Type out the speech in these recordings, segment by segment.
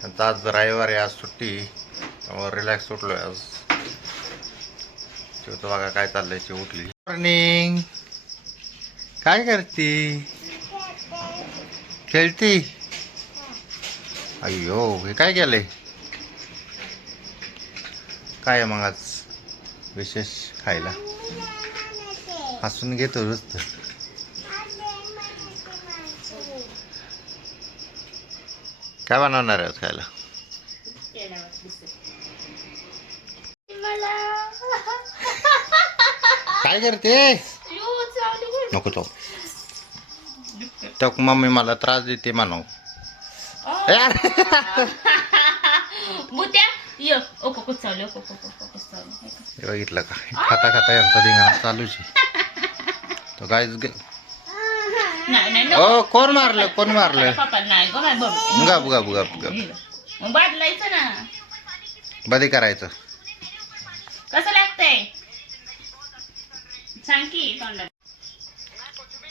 त्यांचा आज रविवार आहे, आज सुट्टी, त्यामुळे रिलॅक्स उठलोय आज. चिवचं बघा काय चाललंय. चिव उठली. मॉर्निंग. काय करती? खेळती? अय्यो, हे काय केलंय? काय मग आज विशेष खायला? हसून घेतो नुसतं. काय बनवणार आहे आज खायला? काय करते? नको तो मम्मी मला त्रास देते म्हणाव. बघितलं का? खाता खाता यांचा धिंगाणा चालूच आहे. तो काय हो, कोण मारलं? कोण मारलं? गप गप गप गप. बदलायचं ना. बदी करायचं. कसं लागतंय सांग की तोंडात.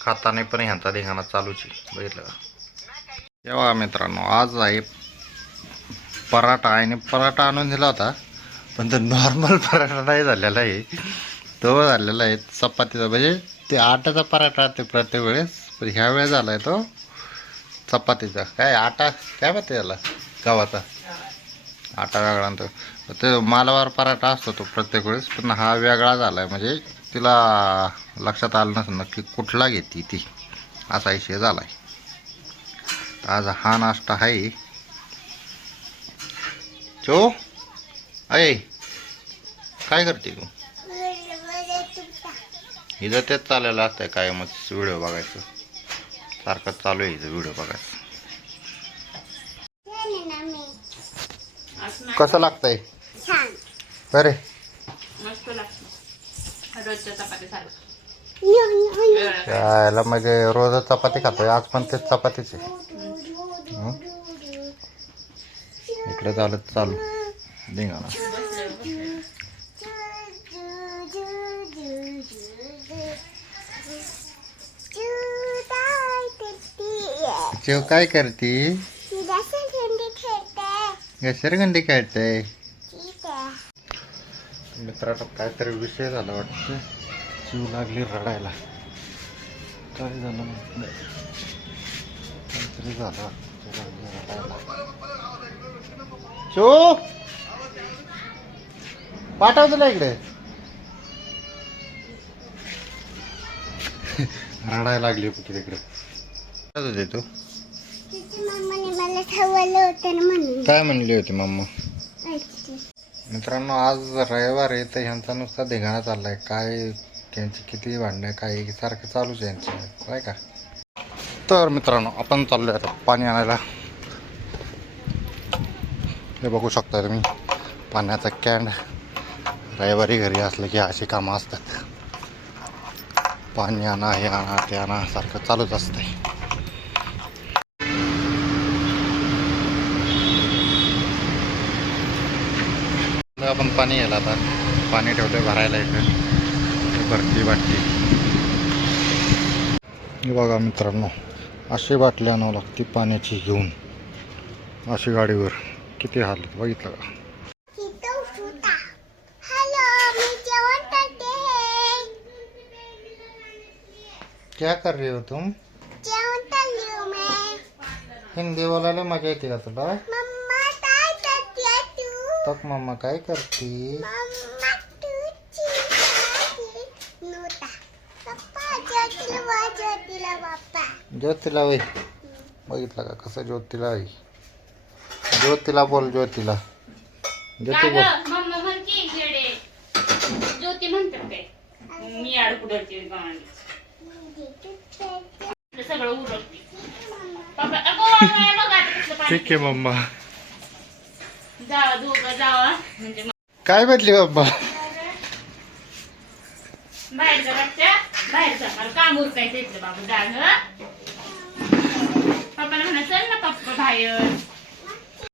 खाताना पण ह्यांचा धिंगाणा चालूच आहे. बघितलं का? तेव्हा मित्रांनो, आज आहे पराठा. आणि पराठा आणून दिला होता, पण तो नॉर्मल पराठा नाही झालेला आहे. तो झालेला आहे चपातीचा. म्हणजे ते आटाचा पराठा ते प्रत्येक वेळेस, पण ह्या वेळेस झाला आहे तो चपातीचा. काय आटा काय म्हणते त्याला? गव्हाचा आटा वेगळा आणतो. ते मालावार पराठा असतो तो प्रत्येक वेळेस, पण हा वेगळा झाला आहे. म्हणजे तिला लक्षात आलं नसेल नक्की कुठला घेते ती, असा विषय झाला आहे. आज हा नाश्ता आहे. चो अय, काय करते तू? हिचं तेच चाललेलं असतंय काय, मग व्हिडिओ बघायचं सारखं चालू आहे हिचं व्हिडिओ बघायचं. कसं लागतंय? बरे यायला मग रोज चपाती खातोय, आज पण तेच चपातीच आहे. इकडे चालत चालू धिंगाणा. चिव काय करती? घसरगुंडी खेळते. मित्रांनो, काहीतरी विषय झाला वाटतं. चिव लागली रडायला. काय झालं माहित नाही, काहीतरी झालं रडायला. चो पाठव तुला इकडे. रडायला लागली तिकडे. काय होते तू? काय म्हणली होती मम्मा? मित्रांनो, आज रविवार आहे तर ह्यांचा नुसता धिंगाणा चाललाय. काय त्यांची किती भांडणं काय सारखं चालूच आहे यांचं, काय का. तर मित्रांनो, आपण चाललोय आता पाणी आणायला. हे बघू शकता तुम्ही, पाण्याचा कॅन. रविवारी घरी असलं की अशी कामं असतात. पाणी आणा, हे आणा, ते आणा, सारखं चालूच असतंय. आपण पाणी घ्यायला आता. पाणी ठेवतोय भरायला इकडे. भरती बाटली. हे बघा मित्रांनो, अशी बाटली आणावं लागते पाण्याची घेऊन. अशी गाडीवर किती हाल बघितलं का? क्या कर रही हो तुम? हिंदी बोलायला मजा येते का तुला? तक मम्मा काय करती? ज्योतीला वय बघितलं का कसं? ज्योतीला वय. ज्योतीला बोल. ज्योतीला ज्योती बोल. ज्योती म्हणतात काय? मी अडकुडते सगळं उरकते. ठीक आहे मम्मा. जावा दोघं जावा म्हणजे काय भेटली बाबा? बाहेरच्या बच्चा बाहेरचा मला काम उरकायचं इथलं बाबू जाग. पप्पाला म्हणा चल ना पप्पा बाहेर.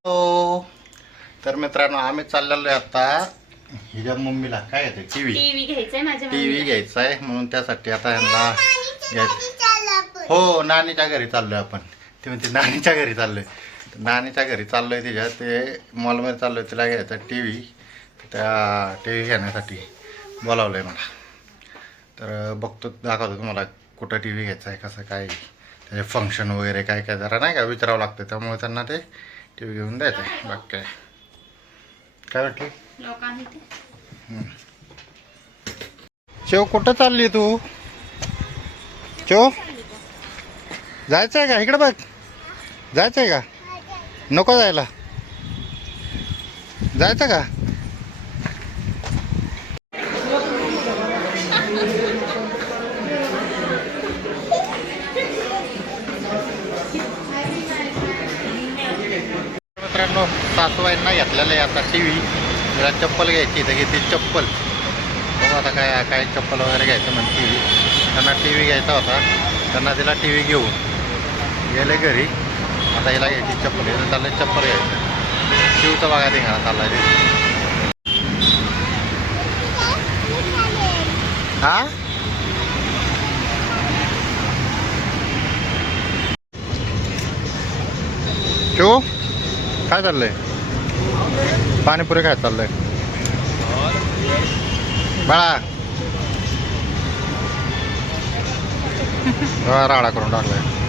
हो, तर मित्रांनो, आम्ही चाललेलो आहे आता. हिच्या मम्मीला काय येते? टीव्ही घ्यायचंय माझ्या. टीव्ही घ्यायचा आहे म्हणून त्यासाठी आता ह्यांना घ्यायचं. हो, नानीच्या घरी चाललोय आपण. ते म्हणते नानीच्या घरी चाललोय. नानीच्या घरी चाललोय तिच्या ते मॉलमध्ये चाललोय तिला घ्यायचा टी व्ही. त्या टी व्ही घेण्यासाठी बोलावलं आहे मला. तर बघतो दाखवतो तुम्हाला कुठं टी व्ही घ्यायचा आहे कसं काय त्याचे फंक्शन वगैरे काय काय जरा नाही का विचारावं लागतं त्यामुळे त्यांना ते टी व्ही घेऊन द्यायचं आहे. बाकी काय काय वाटलं शेव कुठं चालली तू शेव जायचं आहे का इकडं बघ जायचं आहे का नको जायला जायचं का मित्रांनो सासूबाईंना घेतलेलं आहे आता टी व्ही तिला चप्पल घ्यायची तर घेतली चप्पल बघू आता काय काय चप्पल वगैरे घ्यायचं म्हणते टी व्ही त्यांना टी व्ही घ्यायचा होता त्यांना तिला टी व्ही घेऊन गेले घरी आता हिला घ्यायची चप्पल याचं चाललं चप्पल घ्यायचं शिवचं बघा ते घाला चालला ते हा शिव काय चाललंय पाणीपुरी काय चाललंय बाळा राडा करून टाकलाय